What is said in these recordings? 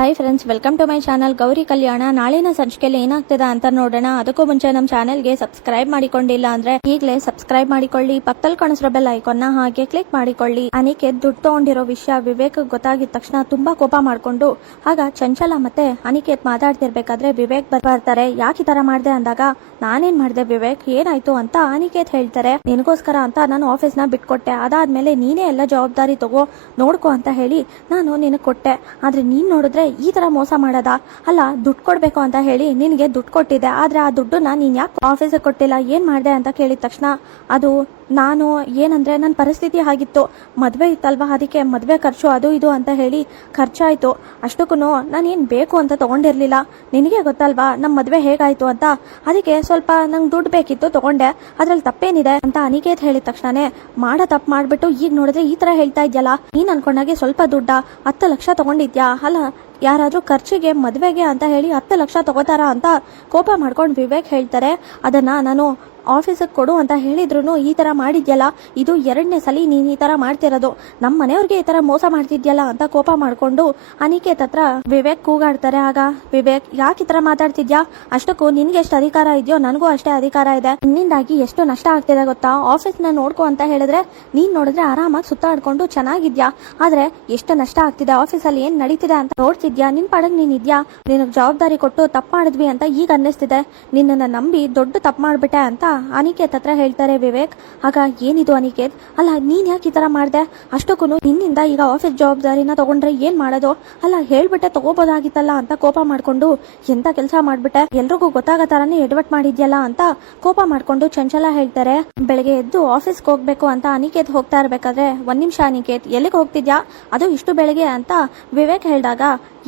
Hi friends, welcome to my channel Gauri Kalyana. ನಾಳಿನ ಸಂಚಿಕೆಯಲ್ಲಿ ಏನಾಗ್ತದ ಅಂತ ನೋಡೋಣ. ಅದಕ್ಕೂ ಮುಂಚೆ ನಮ್ಮ ಚಾನೆಲ್ಗೆ ಸಬ್ಸ್ಕ್ರೈಬ್ ಮಾಡಿಕೊಂಡಿಲ್ಲ ಅಂದ್ರೆ ಈಗಲೇ ಸಬ್ಸ್ಕ್ರೈಬ್ ಮಾಡಿಕೊಳ್ಳಿ. ಪಕ್ಕದಲ್ಲಿ ಕಾಣಿಸಿರೋ ಬೆಲ್ ಐಕಾನ್ನ ಹಾಗೆ ಕ್ಲಿಕ್ ಮಾಡಿಕೊಳ್ಳಿ. ಅನಿಕೇತ್ ದುಡ್ಡು ತಗೊಂಡಿರೋ ವಿಷಯ ವಿವೇಕ್ ಗೊತ್ತಾಗಿದ ತಕ್ಷಣ ತುಂಬಾ ಕೋಪ ಮಾಡ್ಕೊಂಡು ಆಗ ಚಂಚಲ ಮತ್ತೆ ಅನಿಕೇತ್ ಮಾತಾಡ್ತಿರ್ಬೇಕಾದ್ರೆ ವಿವೇಕ್ ಬರ್ತಾರೆ. ಯಾಕೆ ಈ ತರ ಮಾಡ್ದೆ ಅಂದಾಗ ನಾನೇನ್ ಮಾಡ್ದೆ ವಿವೇಕ್, ಏನಾಯ್ತು ಅಂತ ಅನಿಕೇತ್ ಹೇಳ್ತಾರೆ. ನಿನಗೋಸ್ಕರ ಅಂತ ನಾನು ಆಫೀಸ್ ನ ಬಿಟ್ಕೊಟ್ಟೆ, ಅದಾದ್ಮೇಲೆ ನೀನೇ ಎಲ್ಲ ಜವಾಬ್ದಾರಿ ತಗೋ ನೋಡ್ಕೊ ಅಂತ ಹೇಳಿ ನಾನು ನಿನಗೆ ಕೊಟ್ಟೆ. ಆದ್ರೆ ನೀನ್ ನೋಡಿದ್ರೆ ಈ ತರ ಮೋಸ ಮಾಡದ ಅಲ್ಲ, ದುಡ್ಡು ಕೊಡ್ಬೇಕು ಅಂತ ಹೇಳಿ ನಿನ್ಗೆ ದುಡ್ಡು ಕೊಟ್ಟಿದ್ದೆ, ಆದ್ರೆ ಆ ದುಡ್ಡನ್ನ ನೀನ್ ಯಾಕೆ ಆಫೀಸ್ ಕೊಟ್ಟಿಲ್ಲ, ಏನ್ ಮಾಡ್ದೆ ಅಂತ ಕೇಳಿದ ತಕ್ಷಣ ಅದು ನಾನು ಏನಂದ್ರೆ ನನ್ನ ಪರಿಸ್ಥಿತಿ ಆಗಿತ್ತು, ಮದ್ವೆ ಇತ್ತಲ್ವಾ, ಅದಕ್ಕೆ ಮದ್ವೆ ಖರ್ಚು ಅದು ಇದು ಅಂತ ಹೇಳಿ ಖರ್ಚಾಯ್ತು. ಅಷ್ಟಕ್ಕೂ ನಾನೇನ್ ಬೇಕು ಅಂತ ತಗೊಂಡಿರ್ಲಿಲ್ಲ, ನಿನಗೆ ಗೊತ್ತಲ್ವಾ ನಮ್ಮ ಮದ್ವೆ ಹೇಗಾಯ್ತು ಅಂತ, ಅದಕ್ಕೆ ಸ್ವಲ್ಪ ನಂಗೆ ದುಡ್ಡು ಬೇಕಿತ್ತು ತಗೊಂಡೆ, ಅದ್ರಲ್ಲಿ ತಪ್ಪೇನಿದೆ ಅಂತ ಅನಿಕೇತ್ ಹೇಳಿದ ತಕ್ಷಣನೇ ಮಾಡೋ ತಪ್ಪು ಮಾಡ್ಬಿಟ್ಟು ಈಗ ನೋಡಿದ್ರೆ ಈ ತರ ಹೇಳ್ತಾ ಇದ್ಯಲ್ಲ, ನೀನ್ ಅನ್ಕೊಂಡಾಗೆ ಸ್ವಲ್ಪ ದುಡ್ಡ 10 ಲಕ್ಷ ತಗೊಂಡಿದ್ಯಾ, ಅಲ್ಲ ಯಾರಾದ್ರೂ ಖರ್ಚಿಗೆ ಮದ್ವೆಗೆ ಅಂತ ಹೇಳಿ 10 ಲಕ್ಷ ತಗೋತಾರ ಅಂತ ಕೋಪ ಮಾಡ್ಕೊಂಡು ವಿವೇಕ್ ಹೇಳ್ತಾರೆ. ಅದನ್ನ ನಾನು ಆಫೀಸಿಗೆ ಕೊಡು ಅಂತ ಹೇಳಿದ್ರು ಈ ತರ ಮಾಡಿದ್ಯಲ್ಲ, ಇದು 2ನೇ ಸಲ ನೀನ್ ಈ ತರ ಮಾಡ್ತಿರೋದು, ನಮ್ಮ ಮನೆಯವ್ರಿಗೆ ಈ ತರ ಮೋಸ ಮಾಡ್ತಿದ್ಯಲ್ಲ ಅಂತ ಕೋಪ ಮಾಡ್ಕೊಂಡು ಅನಿಕೇತ್ ಹತ್ರ ವಿವೇಕ್ ಕೂಗಾಡ್ತಾರೆ. ಆಗ ವಿವೇಕ್, ಯಾಕೆ ಈ ತರ ಮಾತಾಡ್ತಿದ್ಯಾ, ಅಷ್ಟಕ್ಕೂ ನಿನ್ಗೆ ಎಷ್ಟು ಅಧಿಕಾರ ಇದೆಯೋ ನನಗೂ ಅಷ್ಟೇ ಅಧಿಕಾರ ಇದೆ, ನಿನ್ನಿಂದಾಗಿ ಎಷ್ಟು ನಷ್ಟ ಆಗ್ತಿದೆ ಗೊತ್ತಾ, ಆಫೀಸ್ ನ ನೋಡ್ಕೊ ಅಂತ ಹೇಳಿದ್ರೆ ನೀನ್ ನೋಡಿದ್ರೆ ಆರಾಮಾಗಿ ಸುತ್ತಾಡ್ಕೊಂಡು ಚೆನ್ನಾಗಿದ್ಯಾ, ಆದ್ರೆ ಎಷ್ಟು ನಷ್ಟ ಆಗ್ತಿದೆ, ಆಫೀಸಲ್ಲಿ ಏನ್ ನಡೀತಿದೆ ಅಂತ ನೋಡ್ತಿದ್ಯಾ, ನಿನ್ ಪಡಗ್ ನೀನ್ ಇದ್ಯಾ, ನಿನಗ್ ಜವಾಬ್ದಾರಿ ಕೊಟ್ಟು ತಪ್ಪು ಮಾಡಿದ್ವಿ ಅಂತ ಈಗ ಅನ್ನಿಸ್ತಿದೆ, ನಿನ್ನನ್ನ ನಂಬಿ ದೊಡ್ಡ ತಪ್ಪು ಮಾಡ್ಬಿಟ್ಟೆ ಅಂತ ಅನಿಕೇತ್ ಹತ್ರ ಹೇಳ್ತಾರೆ ವಿವೇಕ್. ಆಗ ಏನಿದು ಅನಿಕೇತ್, ಅಲ್ಲ ನೀನ್ ಯಾಕೆ ಈ ತರ ಮಾಡ್ದೆ, ಅಷ್ಟಕ್ಕೂ ನಿನ್ನಿಂದ ಈಗ ಆಫೀಸ್ ಜವಾಬ್ದಾರಿನ ತಗೊಂಡ್ರೆ ಏನ್ ಮಾಡೋದು, ಅಲ್ಲ ಹೇಳ್ಬಿಟ್ಟೆ ತಗೋಬೋದಾಗಿತ್ತಲ್ಲ ಅಂತ ಕೋಪ ಮಾಡ್ಕೊಂಡು ಎಂತ ಕೆಲಸ ಮಾಡ್ಬಿಟ್ಟೆ, ಎಲ್ರಿಗೂ ಗೊತ್ತಾಗೋ ತರಾನೇ ಎಡವಟ್ ಮಾಡಿದ್ಯಲ್ಲ ಅಂತ ಕೋಪ ಮಾಡ್ಕೊಂಡು ಚಂಚಲ ಹೇಳ್ತಾರೆ. ಬೆಳಗ್ಗೆ ಎದ್ದು ಆಫೀಸ್ಗೆ ಹೋಗ್ಬೇಕು ಅಂತ ಅನಿಕೇತ್ ಹೋಗ್ತಾ ಇರ್ಬೇಕಾದ್ರೆ, 1 ನಿಮಿಷ ಅನಿಕೇತ್, ಎಲ್ಲಿಗೆ ಹೋಗ್ತಿದ್ಯಾ, ಅದು ಇಷ್ಟು ಬೆಳಗ್ಗೆ ಅಂತ ವಿವೇಕ್ ಹೇಳಿದಾಗ,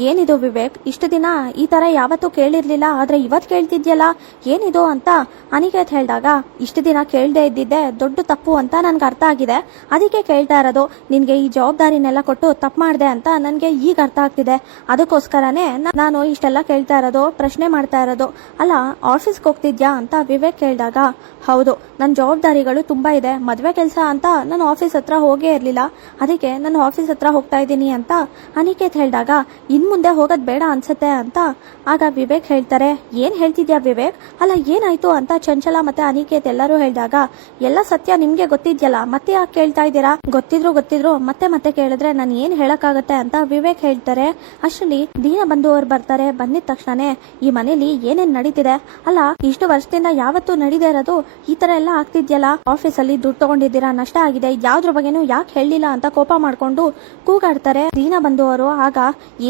ಏನಿದು ವಿವೇಕ್, ಇಷ್ಟು ದಿನ ಈ ತರ ಯಾವತ್ತೂ ಕೇಳಿರ್ಲಿಲ್ಲ, ಆದ್ರೆ ಇವತ್ ಕೇಳ್ತಿದ್ಯಲ್ಲ, ಏನಿದು ಅಂತ ಅನಿಕೇತ್ ಹೇಳಿದಾಗ, ಇಷ್ಟು ದಿನ ಕೇಳ್ದೆ ಇದ್ದಿದ್ದೆ ದೊಡ್ಡ ತಪ್ಪು ಅಂತ ನನ್ಗೆ ಅರ್ಥ ಆಗಿದೆ, ಅದಕ್ಕೆ ಕೇಳ್ತಾ ಇರೋದು, ನಿನ್ಗೆ ಈ ಜವಾಬ್ದಾರಿನೆಲ್ಲ ಕೊಟ್ಟು ತಪ್ಪು ಮಾಡ್ದೆ ಅಂತ ನನ್ಗೆ ಈಗ ಅರ್ಥ ಆಗ್ತಿದೆ, ಅದಕ್ಕೋಸ್ಕರನೇ ನಾನು ಇಷ್ಟೆಲ್ಲ ಕೇಳ್ತಾ ಇರೋದು, ಪ್ರಶ್ನೆ ಮಾಡ್ತಾ ಇರೋದು. ಅಲ್ಲ ಆಫೀಸ್ಗೆ ಹೋಗ್ತಿದ್ಯಾ ಅಂತ ವಿವೇಕ್ ಕೇಳಿದಾಗ, ಹೌದು ನನ್ನ ಜವಾಬ್ದಾರಿಗಳು ತುಂಬಾ ಇದೆ, ಮದ್ವೆ ಕೆಲಸ ಅಂತ ನಾನು ಆಫೀಸ್ ಹತ್ರ ಹೋಗೇ ಇರ್ಲಿಲ್ಲ, ಅದಕ್ಕೆ ನಾನು ಆಫೀಸ್ ಹತ್ರ ಹೋಗ್ತಾ ಇದ್ದೀನಿ ಅಂತ ಅನಿಕೇತ್ ಹೇಳಿದಾಗ, ಮುಂದೆ ಹೋಗೋದ್ ಬೇಡ ಅನ್ಸುತ್ತೆ ಅಂತ ಆಗ ವಿವೇಕ್ ಹೇಳ್ತಾರೆ. ಏನ್ ಹೇಳ್ತಿದ್ಯಾ ವಿವೇಕ್, ಅಲ್ಲ ಏನಾಯ್ತು ಅಂತ ಚಂಚಲ ಮತ್ತೆ ಅನಿಕೇತ್ ಎಲ್ಲರೂ ಹೇಳಿದಾಗ, ಎಲ್ಲ ಸತ್ಯ ನಿಮ್ಗೆ ಗೊತ್ತಿದ್ಯಲ್ಲ, ಮತ್ತೆ ಯಾಕೆ ಕೇಳ್ತಾ ಇದ್ದೀರಾ, ಗೊತ್ತಿದ್ರು ಮತ್ತೆ ಕೇಳಿದ್ರೆ ನಾನು ಏನ್ ಹೇಳಕ್ಕಾಗತ್ತೆ ಅಂತ ವಿವೇಕ್ ಹೇಳ್ತಾರೆ. ಅಷ್ಟರಲ್ಲಿ ದೀನ ಬಂಧುವರು ಬರ್ತಾರೆ. ಬಂದಿದ ತಕ್ಷಣನೇ ಈ ಮನೇಲಿ ಏನೇನ್ ನಡೀತಿದೆ, ಅಲ್ಲ ಇಷ್ಟು ವರ್ಷದಿಂದ ಯಾವತ್ತೂ ನಡೀದೇ ಇರೋದು ಈ ತರ ಎಲ್ಲ ಆಗ್ತಿದ್ಯಲ್ಲ, ಆಫೀಸ್ ಅಲ್ಲಿ ದುಡ್ಡು ತಗೊಂಡಿದ್ದೀರಾ, ನಷ್ಟ ಆಗಿದೆ, ಯಾವ್ದ್ರ ಬಗ್ಗೆನೂ ಯಾಕೆ ಹೇಳಿಲ್ಲ ಅಂತ ಕೋಪ ಮಾಡ್ಕೊಂಡು ಕೂಗಾಡ್ತಾರೆ ದೀನ ಬಂಧುವರು. ಆಗ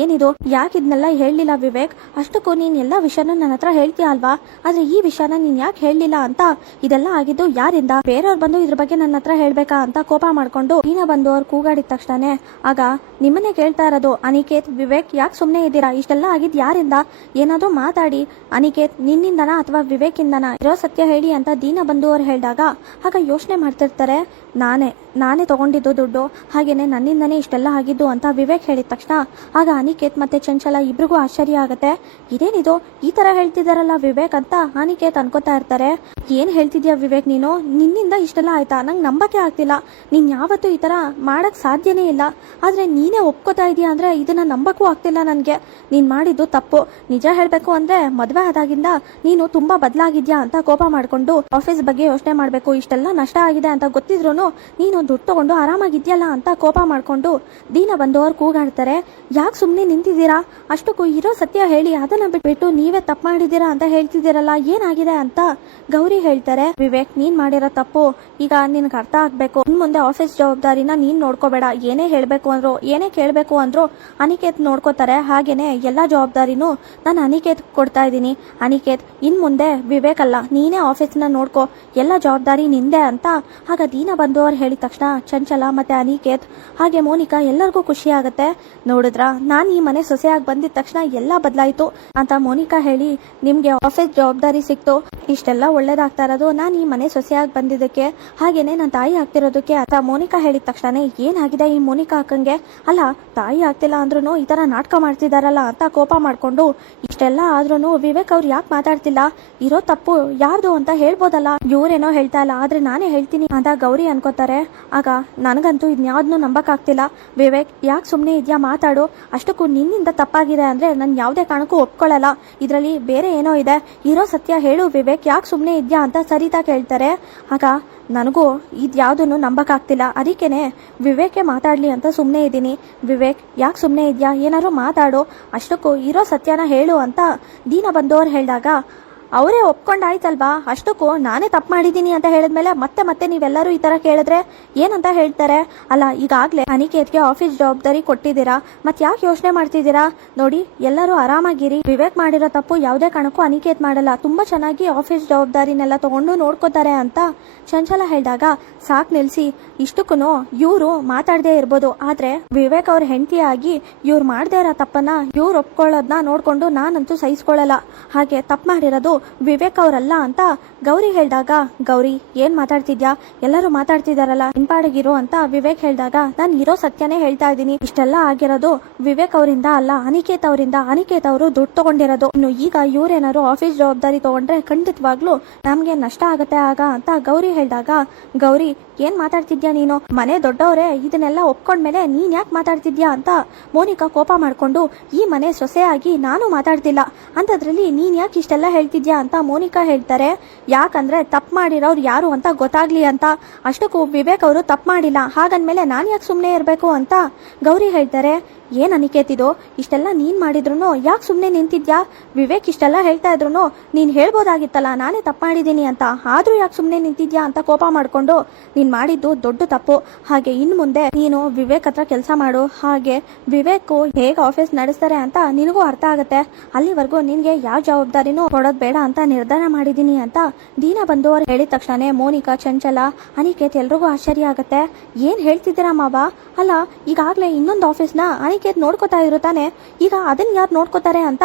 ಏನಿದು, ಯಾಕೆ ಇದನ್ನೆಲ್ಲ ಹೇಳಲಿಲ್ಲ ವಿವೇಕ್, ಅಷ್ಟಕ್ಕೂ ನೀನ್ ಎಲ್ಲಾ ವಿಷಯನೂ ನನ್ನ ಹತ್ರ ಹೇಳ್ತೀಯ ಅಲ್ವಾ, ಆದ್ರೆ ಈ ವಿಷಯನ ನೀನ್ ಯಾಕೆ ಹೇಳಲಿಲ್ಲ ಅಂತ, ಇದೆಲ್ಲ ಆಗಿದ್ದು ಯಾರಿಂದ, ಬೇರೆಯವ್ರು ಬಂದು ಇದ್ರ ಬಗ್ಗೆ ನನ್ನ ಹತ್ರ ಹೇಳ್ಬೇಕಾ ಅಂತ ಕೋಪ ಮಾಡ್ಕೊಂಡು ದೀನ ಬಂಧುವರು ಕೂಗಾಡಿದ ತಕ್ಷಣನೇ ಆಗ ನಿಮ್ಮನ್ನೇ ಕೇಳ್ತಾ ಇರೋದು ಅನಿಕೇತ್, ವಿವೇಕ್ ಯಾಕೆ ಸುಮ್ನೆ ಇದ್ದೀರಾ, ಇಷ್ಟೆಲ್ಲ ಆಗಿದ್ ಯಾರಿಂದ, ಏನಾದ್ರೂ ಮಾತಾಡಿ, ಅನಿಕೇತ್ ನಿನ್ನಿಂದನಾ ಅಥವಾ ವಿವೇಕಿಂದನಾ, ಇರೋ ಸತ್ಯ ಹೇಳಿ ಅಂತ ದೀನ ಬಂಧುವರು ಹೇಳಿದಾಗ ಆಗ ಯೋಚನೆ ಮಾಡ್ತಿರ್ತಾರೆ, ನಾನೇ ತಗೊಂಡಿದ್ದು ದುಡ್ಡು, ಹಾಗೇನೆ ನನ್ನಿಂದನೇ ಇಷ್ಟೆಲ್ಲ ಆಗಿದ್ದು ಅಂತ ವಿವೇಕ್ ಹೇಳಿದ ತಕ್ಷಣ ಆಗ ಅನಿಕೇತ್ ಮತ್ತೆ ಚಂಚಲ ಇಬ್ರಿಗೂ ಆಶ್ಚರ್ಯ ಆಗತ್ತೆ. ಇದೇನಿದು ಈ ತರ ಹೇಳ್ತಿದಾರಲ್ಲ ವಿವೇಕ್ ಅಂತ ಅನಿಕೇತ್ ಅನ್ಕೋತಾ ಇರ್ತಾರೆ. ಏನ್ ಹೇಳ್ತಿದ್ಯಾ ವಿವೇಕ್, ನೀನು ನಿನ್ನಿಂದ ಇಷ್ಟೆಲ್ಲ ಆಯ್ತಾ, ನಂಗೆ ನಂಬಕ್ಕೆ ಆಗ್ತಿಲ್ಲ, ನೀನ್ ಯಾವತ್ತೂ ಈ ತರ ಮಾಡಕ್ ಸಾಧ್ಯನೇ ಇಲ್ಲ, ಆದ್ರೆ ನೀನೇ ಒಪ್ಕೋತಾ ಇದೀಯ ಅಂದ್ರೆ ಇದನ್ನ ನಂಬಕ್ಕೂ ಆಗ್ತಿಲ್ಲ ನನ್ಗೆ, ನೀನ್ ಮಾಡಿದ್ದು ತಪ್ಪು, ನಿಜ ಹೇಳ್ಬೇಕು ಅಂದ್ರೆ ಮದ್ವೆ ಆದಾಗಿಂದ ನೀನು ತುಂಬಾ ಬದಲಾಗಿದ್ಯಾ ಅಂತ ಕೋಪ ಮಾಡ್ಕೊಂಡು ಆಫೀಸ್ ಬಗ್ಗೆ ಯೋಚನೆ ಮಾಡ್ಬೇಕು, ಇಷ್ಟೆಲ್ಲ ನಷ್ಟ ಆಗಿದೆ ಅಂತ ಗೊತ್ತಿದ್ರು ನೀನು ದುಡ್ಡು ತಗೊಂಡು ಆರಾಮಾಗಿದ್ಯಲ್ಲ ಅಂತ ಕೋಪ ಮಾಡ್ಕೊಂಡು ದೀನ ಬಂದವರು ಕೂಗಾಡ್ತಾರೆ. ಯಾಕೆ ಸುಮ್ನೆ ನಿಂತಿದ್ದೀರಾ, ಅಷ್ಟಕ್ಕೂ ಇರೋ ಸತ್ಯ ಹೇಳಿ, ಅದನ್ನ ಬಿಟ್ಬಿಟ್ಟು ನೀವೇ ತಪ್ಪು ಮಾಡಿದ್ದೀರಾ ಅಂತ ಹೇಳ್ತಿದ್ದೀರಲ್ಲ, ಏನಾಗಿದೆ ಅಂತ ಗೌರಿ ಹೇಳ್ತಾರೆ. ವಿವೇಕ್ ನೀನ್ ಮಾಡಿರೋ ತಪ್ಪು ಈಗ ನಿನ್ಗೆ ಅರ್ಥ ಆಗ್ಬೇಕು, ಮುಂದೆ ಆಫೀಸ್ ಜವಾಬ್ದಾರಿನ ನೀನ್ ನೋಡ್ಕೋಬೇಡ, ಏನೇ ಹೇಳ್ಬೇಕು ಅಂದ್ರು ಏನೇ ಕೇಳ್ಬೇಕು ಅಂದ್ರು ಅನಿಕೇತ್ ನೋಡ್ಕೋತಾರೆ, ಹಾಗೇನೆ ಎಲ್ಲಾ ಜವಾಬ್ದಾರಿನೂ ನಾನು ಅನಿಕೇತ್ ಕೊಡ್ತಾ ಇದ್ದೀನಿ, ಅನಿಕೇತ್ ಇನ್ ಮುಂದೆ ವಿವೇಕ್ ಅಲ್ಲ ನೀನೇ ಆಫೀಸ್ ನ ನೋಡ್ಕೋ, ಎಲ್ಲ ಜವಾಬ್ದಾರಿ ನಿಂದೆ ಅಂತ ಆಗ ದೀನ ಬಂದವರು ಹೇಳಿದ ತಕ್ಷಣ ಚಂಚಲ ಮತ್ತೆ ಅನಿಕೇತ್ ಹಾಗೆ ಮೋನಿಕಾ ಎಲ್ಲರಿಗೂ ಖುಷಿ ಆಗತ್ತೆ. ನೋಡಿದ್ರ ನಾನ್ ಈ ಮನೆ ಸೊಸೆಯಾಗಿ ಬಂದಿದ ತಕ್ಷಣ ಎಲ್ಲಾ ಬದಲಾಯ್ತು ಅಂತ ಮೋನಿಕಾ ಹೇಳಿ, ನಿಮ್ಗೆ ಆಫೀಸ್ ಜವಾಬ್ದಾರಿ ಸಿಕ್ತು, ಇಷ್ಟೆಲ್ಲ ಒಳ್ಳೇದಾಗ್ತಾ ಇರೋದು ನಾನ್ ಈ ಮನೆ ಸೊಸೆಯಾಗಿ ಬಂದಿದ್ದಕ್ಕೆ, ಹಾಗೇನೆ ನನ್ನ ತಾಯಿ ಆಗ್ತಿರೋದಕ್ಕೆ ಅಂತ ಮೋನಿಕಾ ಹೇಳಿದ ತಕ್ಷಣ ಏನಾಗಿದೆ ಈ ಮೋನಿಕಾ ಅಕ್ಕಂಗೆ, ಅಲ್ಲ ತಾಯಿ ಆಗ್ತಿಲ್ಲ ಅಂದ್ರೂ ಈ ತರ ನಾಟಕ ಮಾಡ್ತಿದಾರಲ್ಲ ಅಂತ ಕೋಪ ಮಾಡ್ಕೊಂಡು, ಇಷ್ಟೆಲ್ಲ ಆದ್ರೂ ವಿವೇಕ್ ಅವ್ರು ಯಾಕೆ ಮಾತಾಡ್ತಿಲ್ಲ, ಇರೋ ತಪ್ಪು ಯಾರ್ದು ಅಂತ ಹೇಳ್ಬೋದಲ್ಲ, ಇವ್ರೇನೋ ಹೇಳ್ತಾ ಇಲ್ಲ ಆದ್ರೆ ನಾನೇ ಹೇಳ್ತೀನಿ ಅಂತ ಗೌರಿ ಅನ್ಕೋತಾರೆ. ಆಗ ನನಗಂತೂ ಇನ್ಯಾವ್ದನ್ನೂ ನಂಬಕ್ಕಾಗ್ತಿಲ್ಲ. ವಿವೇಕ್ ಯಾಕೆ ಸುಮ್ಮನೆ ಇದೆಯಾ, ಮಾತಾಡು. ಅಷ್ಟಕ್ಕೂ ನಿನ್ನಿಂದ ತಪ್ಪಾಗಿದೆ ಅಂದರೆ ನಾನು ಯಾವುದೇ ಕಾರಣಕ್ಕೂ ಒಪ್ಕೊಳ್ಳಲ್ಲ. ಇದರಲ್ಲಿ ಬೇರೆ ಏನೋ ಇದೆ. ಇರೋ ಸತ್ಯ ಹೇಳು ವಿವೇಕ್, ಯಾಕೆ ಸುಮ್ಮನೆ ಇದೆಯಾ ಅಂತ ಸರಿತಾ ಕೇಳ್ತಾರೆ. ಆಗ ನನಗೂ ಇದ್ಯಾವುದನ್ನು ನಂಬಕ್ಕಾಗ್ತಿಲ್ಲ. ಅದಕ್ಕೇನೆ ವಿವೇಕೆ ಮಾತಾಡಲಿ ಅಂತ ಸುಮ್ಮನೆ ಇದ್ದೀನಿ. ವಿವೇಕ್ ಯಾಕೆ ಸುಮ್ಮನೆ ಇದೆಯಾ, ಏನಾದ್ರು ಮಾತಾಡು. ಅಷ್ಟಕ್ಕೂ ಇರೋ ಸತ್ಯನ ಹೇಳು ಅಂತ ದೀನ ಬಂದವರು ಹೇಳಿದಾಗ ಅವರೇ ಒಪ್ಕೊಂಡಾಯ್ತಲ್ವಾ. ಅಷ್ಟಕ್ಕೂ ನಾನೇ ತಪ್ಪು ಮಾಡಿದ್ದೀನಿ ಅಂತ ಹೇಳಿದ್ಮೇಲೆ ಮತ್ತೆ ನೀವೆಲ್ಲರೂ ಈ ಥರ ಕೇಳಿದ್ರೆ ಏನಂತ ಹೇಳ್ತಾರೆ. ಅಲ್ಲ, ಈಗಾಗಲೇ ಅನಿಕೇತ್ಗೆ ಆಫೀಸ್ ಜವಾಬ್ದಾರಿ ಕೊಟ್ಟಿದ್ದೀರಾ, ಮತ್ತೆ ಯಾಕೆ ಯೋಚನೆ ಮಾಡ್ತಿದ್ದೀರಾ? ನೋಡಿ, ಎಲ್ಲರೂ ಆರಾಮಾಗಿರಿ. ವಿವೇಕ್ ಮಾಡಿರೋ ತಪ್ಪು ಯಾವುದೇ ಕಾರಣಕ್ಕೂ ಅನಿಕೇತ್ ಮಾಡಲ್ಲ. ತುಂಬ ಚೆನ್ನಾಗಿ ಆಫೀಸ್ ಜವಾಬ್ದಾರಿನೆಲ್ಲ ತಗೊಂಡು ನೋಡ್ಕೋತಾರೆ ಅಂತ ಚಂಚಲ ಹೇಳಿದಾಗ ಸಾಕು ನಿಲ್ಲಿಸಿ. ಇಷ್ಟಕ್ಕೂ ಇವರು ಮಾತಾಡದೇ ಇರ್ಬೋದು, ಆದರೆ ವಿವೇಕ್ ಅವ್ರ ಹೆಂಡತಿಯಾಗಿ ಇವ್ರು ಮಾಡದೇ ಇರೋ ತಪ್ಪನ್ನ ಇವ್ರು ಒಪ್ಕೊಳ್ಳೋದನ್ನ ನೋಡ್ಕೊಂಡು ನಾನಂತೂ ಸಹಿಸ್ಕೊಳ್ಳಲ್ಲ. ಹಾಗೆ ತಪ್ಪು ಮಾಡಿರೋದು ವಿವೇಕ್ ಅವರಲ್ಲ ಅಂತ ಗೌರಿ ಹೇಳಿದಾಗ, ಗೌರಿ ಏನ್ ಮಾತಾಡ್ತಿದ್ಯಾ, ಎಲ್ಲರೂ ಮಾತಾಡ್ತಿದಾರಲ್ಲ, ಹಿಂಪಾಡಗಿರು ಅಂತ ವಿವೇಕ್ ಹೇಳಿದಾಗ ನಾನು ಇರೋ ಸತ್ಯನೇ ಹೇಳ್ತಾ ಇದ್ದೀನಿ. ಇಷ್ಟೆಲ್ಲ ಆಗಿರೋದು ವಿವೇಕ್ ಅವರಿಂದ ಅಲ್ಲ, ಅನಿಕೇತ್ ಅವರಿಂದ. ಅನಿಕೇತ್ ಅವರು ದುಡ್ಡು ತಗೊಂಡಿರೋದು. ಇನ್ನು ಈಗ ಇವ್ರೇನಾದ್ರು ಆಫೀಸ್ ಜವಾಬ್ದಾರಿ ತಗೊಂಡ್ರೆ ಖಂಡಿತವಾಗ್ಲೂ ನಮ್ಗೆ ನಷ್ಟ ಆಗತ್ತೆ ಆಗ ಅಂತ ಗೌರಿ ಹೇಳಿದಾಗ, ಗೌರಿ ಏನ್ ಮಾತಾಡ್ತಿದ್ಯಾ ನೀನು, ಮನೆ ದೊಡ್ಡವರೇ ಇದನ್ನೆಲ್ಲ ಒಪ್ಕೊಂಡ್ಮೇಲೆ ನೀನ್ ಯಾಕೆ ಮಾತಾಡ್ತಿದ್ಯಾ ಅಂತ ಮೋನಿಕಾ ಕೋಪ ಮಾಡ್ಕೊಂಡು, ಈ ಮನೆ ಸೊಸೆಯಾಗಿ ನಾನು ಮಾತಾಡ್ತಿಲ್ಲ ಅಂತದ್ರಲ್ಲಿ ನೀನ್ ಯಾಕೆ ಇಷ್ಟೆಲ್ಲ ಹೇಳ್ತಿದ್ಯಾ ಅಂತ ಮೋನಿಕಾ ಹೇಳ್ತಾರೆ. ಯಾಕಂದ್ರೆ ತಪ್ಪು ಮಾಡಿರೋರು ಯಾರು ಅಂತ ಗೊತ್ತಾಗ್ಲಿ ಅಂತ. ಅಷ್ಟಕ್ಕೂ ವಿವೇಕ್ ಅವರು ತಪ್ಪು ಮಾಡಿಲ್ಲ, ಹಾಗಂದ್ಮೇಲೆ ನಾನು ಯಾಕೆ ಸುಮ್ಮನೆ ಇರಬೇಕು ಅಂತ ಗೌರಿ ಹೇಳ್ತಾರೆ. ಏನ್ ಅನಿಕೇತಿದು, ಇಷ್ಟೆಲ್ಲ ನೀನ್ ಮಾಡಿದ್ರು ಯಾಕೆ ಸುಮ್ಮನೆ ನಿಂತಿದ್ಯಾ? ವಿವೇಕ್ ಇಷ್ಟೆಲ್ಲ ಹೇಳ್ತಾ ಇದ್ರು ನೀನ್ ಹೇಳ್ಬೋದಾಗಿತ್ತಲ್ಲ ನಾನೇ ತಪ್ಪು ಮಾಡಿದ್ದೀನಿ ಅಂತ, ಆದ್ರೂ ಯಾಕೆ ಸುಮ್ಮನೆ ನಿಂತಿದ್ಯಾ ಅಂತ ಕೋಪ ಮಾಡ್ಕೊಂಡು, ನೀನ್ ಮಾಡಿದ್ದು ದೊಡ್ಡ ತಪ್ಪು. ಹಾಗೆ ಇನ್ ಮುಂದೆ ನೀನು ವಿವೇಕ್ ಹತ್ರ ಕೆಲಸ ಮಾಡು. ಹಾಗೆ ವಿವೇಕ್ ಹೇಗೆ ಆಫೀಸ್ ನಡೆಸ್ತಾರೆ ಅಂತ ನಿನಗೂ ಅರ್ಥ ಆಗತ್ತೆ. ಅಲ್ಲಿವರೆಗೂ ನಿನ್ಗೆ ಯಾವ ಜವಾಬ್ದಾರಿನೂ ಕೊಡೋದ್ ಬೇಡ ಅಂತ ನಿರ್ಧಾರ ಮಾಡಿದೀನಿ ಅಂತ ದೀನ ಬಂದವರು ಹೇಳಿದ ತಕ್ಷಣ ಮೋನಿಕಾ, ಚಂಚಲ, ಅನಿಕೇತ್ ಎಲ್ರಿಗೂ ಆಶ್ಚರ್ಯ ಆಗತ್ತೆ. ಏನ್ ಹೇಳ್ತಿದ್ದೀರಾ ಮಾವ? ಅಲ್ಲ, ಈಗಾಗ್ಲೇ ಇನ್ನೊಂದು ಆಫೀಸ್ನ ಅನಿಕೇತ್ ನೋಡ್ಕೋತಾ ಇರುತ್ತಾನೆ, ಈಗ ಅದನ್ನ ಯಾರು ನೋಡ್ಕೋತಾರೆ ಅಂತ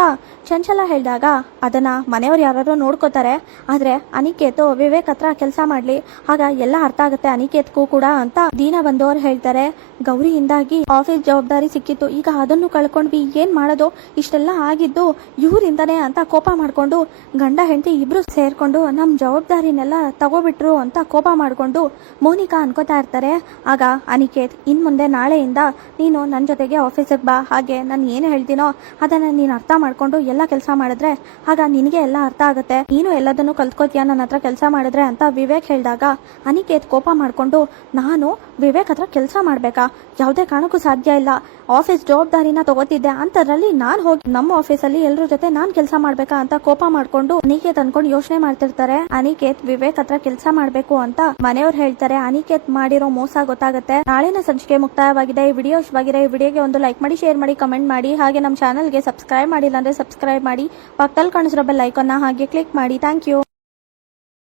ಚಂಚಲ ಹೇಳಿದಾಗ, ಅದನ್ನ ಮನೆಯವ್ರು ಯಾರು ನೋಡ್ಕೋತಾರೆ, ಆದ್ರೆ ಅನಿಕೇತ್ ವಿವೇಕ್ ಹತ್ರ ಕೆಲಸ ಮಾಡ್ಲಿ, ಆಗ ಎಲ್ಲ ಅರ್ಥ ಆಗುತ್ತೆ ಅನಿಕೇತ್ಗೂ ಕೂಡ ಅಂತ ದೀನ ಬಂದವರು ಹೇಳ್ತಾರೆ. ಗೌರಿಯಿಂದಾಗಿ ಆಫೀಸ್ ಜವಾಬ್ದಾರಿ ಸಿಕ್ಕಿತ್ತು, ಈಗ ಅದನ್ನು ಕಳ್ಕೊಂಡ್ವಿ, ಏನ್ ಮಾಡೋದು? ಇಷ್ಟೆಲ್ಲ ಆಗಿದ್ದು ಇವರಿಂದಾನೆ ಅಂತ ಕೋಪ ಮಾಡ್ಕೊಂಡು ಗಂಡ ಹೆಂಡತಿ ಇಬ್ರು ಸೇರ್ಕೊಂಡು ನಮ್ ಜವಾಬ್ದಾರಿನೆಲ್ಲ ತಗೋಬಿಟ್ರು ಅಂತ ಕೋಪ ಮಾಡ್ಕೊಂಡು ಮೋನಿಕಾ ಅನ್ಕೋತಾ ಇರ್ತಾರೆ. ಆಗ ಅನಿಕೇತ್, ಇನ್ ಮುಂದೆ ನಾಳೆಯಿಂದ ನೀನು ನನ್ನ ಜೊತೆಗೆ ಆಫೀಸಿಗೆ ಬಾ. ಹಾಗೆ ನಾನು ಏನು ಹೇಳ್ತೀನೋ ಅದನ್ನ ನೀನು ಅರ್ಥ ಮಾಡ್ಕೊಂಡು ಎಲ್ಲ ಕೆಲಸ ಮಾಡಿದ್ರೆ ಆಗ ನಿನಗೆ ಎಲ್ಲ ಅರ್ಥ ಆಗುತ್ತೆ, ನೀನು ಎಲ್ಲದನ್ನು ಕಲ್ತ್ಕೋತೀಯ ನನ್ನ ಹತ್ರ ಕೆಲಸ ಮಾಡಿದ್ರೆ ಅಂತ ವಿವೇಕ್ ಹೇಳಿದಾಗ ಅನಿಕೇತ್ ಕೋಪ ಮಾಡ್ಕೊಂಡು, ನಾನು ವಿವೇಕ್ ಹತ್ರ ಕೆಲಸ ಮಾಡ್ಬೇಕಾ? ಯಾವುದೇ ಕಾರಣಕ್ಕೂ ಸಾಧ್ಯ ಇಲ್ಲ. ಆಫೀಸ್ ಜವಾಬ್ದಾರಿನ ತಗೋತಿದ್ದೆ ಅಂತದ್ರಲ್ಲಿ ನಾನು ಹೋಗಿ ನಮ್ಮ ಆಫೀಸಲ್ಲಿ ಎಲ್ಲರ ಜೊತೆ ನಾನು ಕೆಲಸ ಮಾಡ್ಬೇಕಾ ಅಂತ ಕೋಪ ಮಾಡ್ಕೊಂಡು ಅನಿಕೇತ್ ಅನ್ಕೊಂಡು ಯೋಚನೆ ಮಾಡ್ತಿರ್ತಾರೆ. ಅನಿಕೇತ್ ವಿವೇಕ್ ಹತ್ರ ಕೆಲಸ ಮಾಡ್ಬೇಕು ಅಂತ ಮನೆಯವ್ರು ಹೇಳ್ತಾರೆ. ಅನಿಕೇತ್ ಮಾಡಿರೋ ಮೋಸ ಗೊತ್ತಾಗುತ್ತೆ. ನಾಳಿನ ಸಂಚಿಕೆ ಮುಕ್ತಾಯವಾಗಿದೆ. ಈ ವಿಡಿಯೋ ಇಷ್ಟವಾಗಿದೆ, ಈ ವಿಡಿಯೋಗೆ ಒಂದು ಲೈಕ್ ಮಾಡಿ, ಶೇರ್ ಮಾಡಿ, ಕಮೆಂಟ್ ಮಾಡಿ. ಹಾಗೆ ನಮ್ಮ ಚಾನಲ್ಗೆ ಸಬ್ಸ್ಕ್ರೈಬ್ ಮಾಡಿಲ್ಲ ಅಂದ್ರೆ ಸಬ್ಸ್ಕ್ರೈಬ್ ಮಾಡಿ, ಪಕ್ಕದಲ್ಲಿ ಕಾಣಿಸಿರೋ ಬೆಲ್ ಐಕಾನ್ನ ಹಾಗೆ ಕ್ಲಿಕ್ ಮಾಡಿ. Thank you.